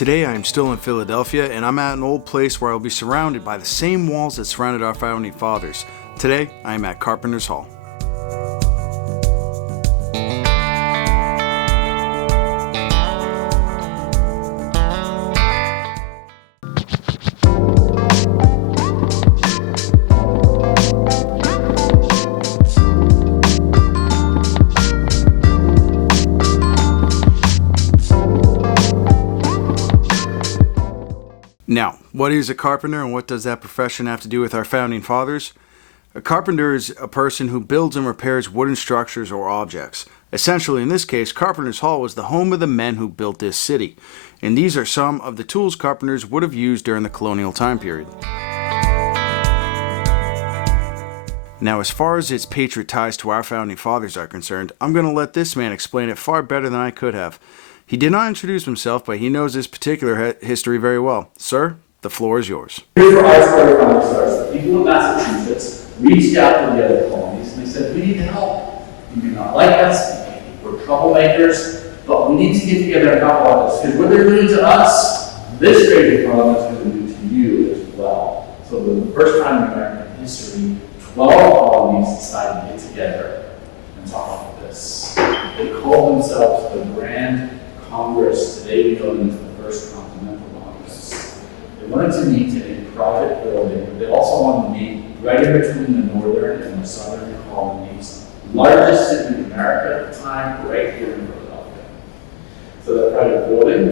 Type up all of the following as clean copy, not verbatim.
Today I am still in Philadelphia and I'm at an old place where I will be surrounded by the same walls that surrounded our founding fathers. Today I am at Carpenters Hall. Now, what is a carpenter and what does that profession have to do with our founding fathers? A carpenter is a person who builds and repairs wooden structures or objects. Essentially, in this case, Carpenters Hall was the home of the men who built this city. And these are some of the tools carpenters would have used during the colonial time period. Now, as far as its patriot ties to our founding fathers are concerned, I'm going to let this man explain it far better than I could have. He did not introduce himself, but he knows this particular history very well. Sir, the floor is yours. Here's where our story finally starts. The people of Massachusetts reached out to the other colonies and they said, we need help. You may not like us, we're troublemakers, but we need to get together and talk about this. Because what they're doing to us, this great province is going to do to you as well. So for the first time in American history, 12 colonies decided to get together and talk about this. They called themselves the Grand Congress. Today we know them as the First Continental Congress. They wanted to meet in a private building. They also wanted to meet right in between the northern and the southern colonies. Largest city in America at the time, right here in Philadelphia. So that private building,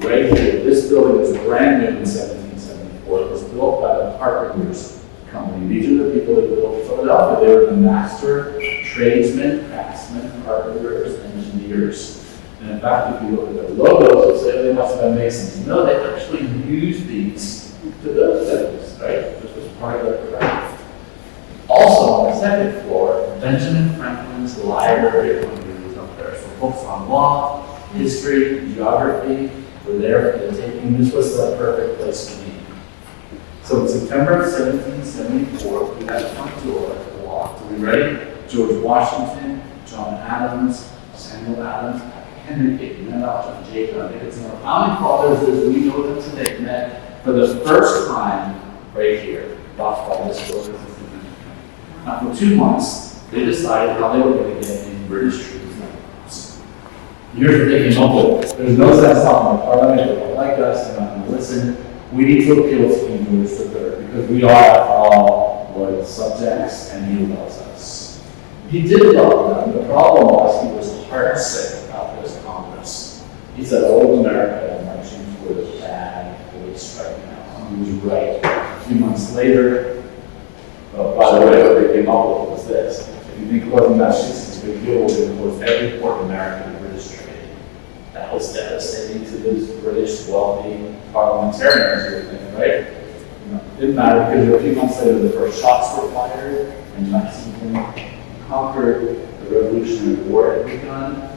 right here, this building was brand new in 1774. It was built by the Carpenters company. These are the people that built Philadelphia. They were the master tradesmen, craftsmen, carpenters, engineers. And in fact, if you look at their logos, you'll say they must have been masons. No, they actually used these to build things, right? This was part of their craft. Also, on the second floor, Benjamin Franklin's library was up there. So books on law, history, geography were there for the taking. This was the perfect place to be. So in September 1774, we had a front door at the walk. Are we ready? George Washington, John Adams, Samuel Adams, Henry Payton, John Jacob, Dickinson. How many fathers as we know them today met for the first time right here, watched by this building? Now, for 2 months, they decided how they were going to get in British troops in the house. Here's what they came up with. There's no sense talking about Parliament. They don't like us. They're not going to listen. We need to appeal to King Louis III because we are, after all, loyal subjects, and he loves us. He did love them. The problem was he was heartsick about this Congress. He said, "Old America is marching toward a bad place right now." And he was right. A few months later, by the way, what they came up with was this. If you think it wasn't Massachusetts, big deal was it was every port in America to British trade. That was devastating to these British wealthy parliamentarians, right? It didn't matter because a few months later the first shots were fired and Lexington conquered. The Revolutionary War had begun.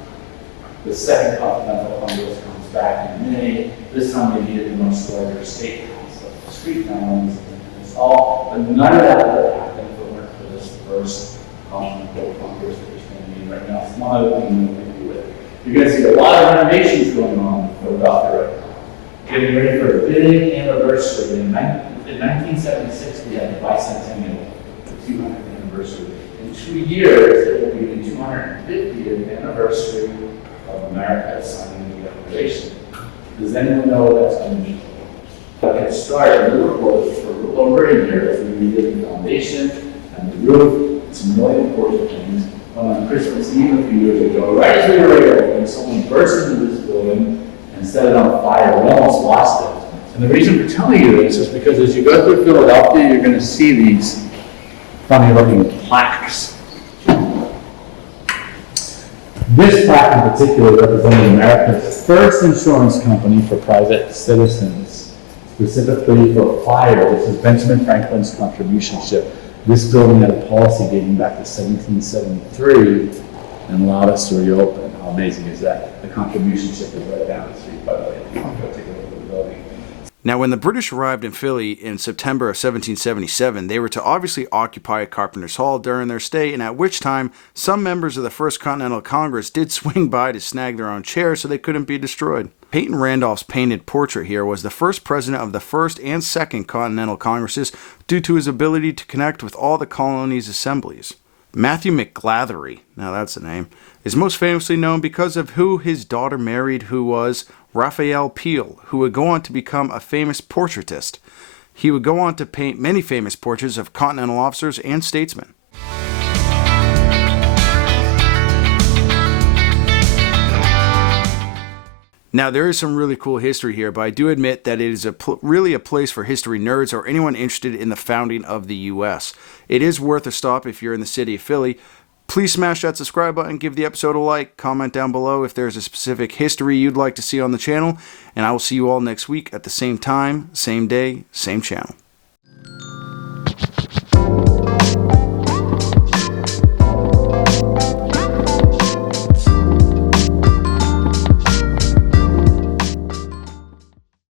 The Second Continental Congress comes back in May. This time they needed a much larger state house, like street towns, and it's all, but none of that would have happened if it weren't for this First Continental Congress that you're standing right now. It's one other thing we'll leave you with. You're going to see a lot of renovations going on in Philadelphia right now. Getting ready for a big anniversary. In 1976, we had the bicentennial, the 200th anniversary. In 2 years, it will be the 250th anniversary of America signing the Declaration. Does anyone know what that's going to be? It started, we were closed for a little over a year as we redid the foundation and the roof and some really important things. But on Christmas Eve a few years ago, right as we were ready to open, someone burst into this building and set it on fire. We almost lost it. And the reason for telling you this is because as you go through Philadelphia, you're going to see these funny looking plaques. This plaque in particular represented America's first insurance company for private citizens, specifically for fire. This is Benjamin Franklin's contribution ship. This building had a policy dating back to 1773 and allowed us to reopen. How amazing is that? The contribution ship is right down the street, by the way, if you want to go take a look at the building. Now, when the British arrived in Philly in September of 1777, they were to obviously occupy Carpenters Hall during their stay, and at which time some members of the First Continental Congress did swing by to snag their own chairs so they couldn't be destroyed. Peyton Randolph's painted portrait here was the first president of the First and Second Continental Congresses due to his ability to connect with all the colony's assemblies. Matthew McGlathery, now that's a name, is most famously known because of who his daughter married, who was Raphael Peale, who would go on to become a famous portraitist. He would go on to paint many famous portraits of Continental officers and statesmen. Now, there is some really cool history here, but I do admit that it is really a place for history nerds or anyone interested in the founding of the U.S. It is worth a stop if you're in the city of Philly. Please smash that subscribe button, give the episode a like, comment down below if there's a specific history you'd like to see on the channel, and I will see you all next week at the same time, same day, same channel.